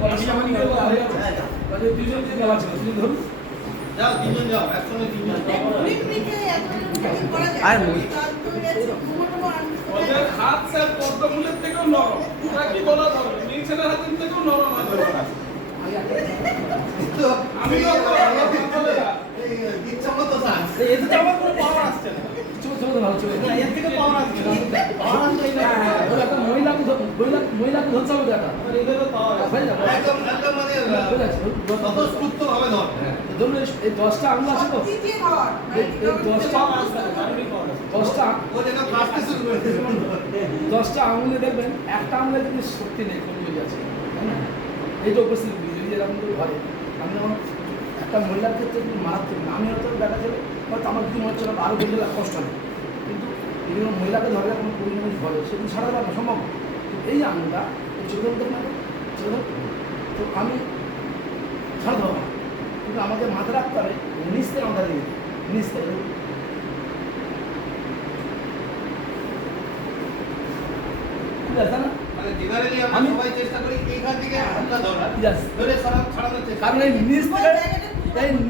গলার সামনে হয়ে গেছে দুজন দিয়ে দেওয়া ছিল তুমি ধরুন যাও তিনজন যাও একসঙ্গে তিনজন আর মুই ওদের হাত স্যার পদ্মফুলের থেকেও নরম ওটা কি বলা যাবে মিলছেনের হাতের থেকেও নরম আছে আমি ইচ্ছা মতো স্যার এতে আমার কোনো পাওয়ার আসছে না চলে না চলে না এর থেকে পাওয়ার আসছে না পাওয়ার আসছে না ওই একটা মহিলাকে ধরতে হবে দেখা এদেরও পাওয়ার আছে হয়ে যাবে একদম একদম মানে স্বতঃস্ফূর্ত ভাবে ধর ধরুন এই 10টা আঙুল আছে তো এই 10টা পাওয়ার আছে দারুণই পাওয়ার আছে 10টা ও যেন কাটতে শুরু করে দিল 10টা আঙুলে দেখবেন একটা আঙুলে কিন্তু শক্তি নেই কমজোরি আছে তাই না এইটা উপস্থিত যদি এরকম করে ঘরে আমি যখন একটা মহিলার ক্ষেত্রে কিন্তু মারাত্মক না আমি হয়তো দেখা যাবে হয়তো আমার যদি মনে হচ্ছে না আরও বললে কষ্ট হবে কিন্তু যদি কোনো মহিলাকে ধরে কোনো কুড়ি মিনিট ঘরে সে কিন্তু সারাতে পারবে সম্ভব না। তো এই আঙুলটা চোখে দেখ না চোখে তো আমি ছাড়তে পারবো না কিন্তু আমাকে মাথায় রাখতে হবে নিচ থেকে মাথা দিয়ে নিচ থেকে ঠিক আছে না মানে জেনারেলি আমরা সবাই চেষ্টা করি এইখান থেকে হাতটা ধরা Yes. ধরে ছাড়ানোর চেষ্টা কারণ এই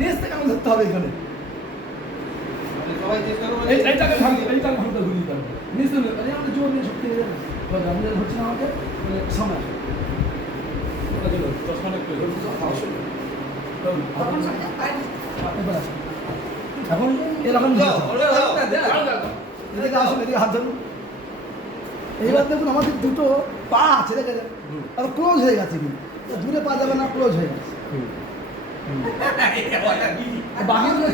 নিচ থেকে আমি ধরতে হবে এখানে মানে সবাই চেষ্টা করবো এইটাকে ভাঙতে ঘুরিয়ে দিতে হবে নিচ থেকে মানে আমাদের জোর নিয়ে শক্তি নিয়ে যাবে আমাদের হচ্ছে না আমাকে সামনে আসে ওটা দিল 10 মিনিট করে এখন এরকম যাও এদিকে আসুন এদিকে হাত ধরুন এইবার দেখুন আমাদের দুটো পা আছে দেখে আর ক্লোজ হয়ে গেছে কিন্তু দূরে পা যাবে না ক্লোজ হয়ে গেছে বাকিগুলো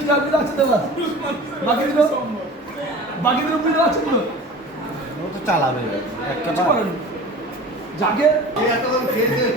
কি আপনি আছে দেওয়া আছে বাকিগুলো বুঝতে পারছেন তো ও তো চালাবে একটা কিছু করেন যাকে এই এতক্ষণ খেয়েছে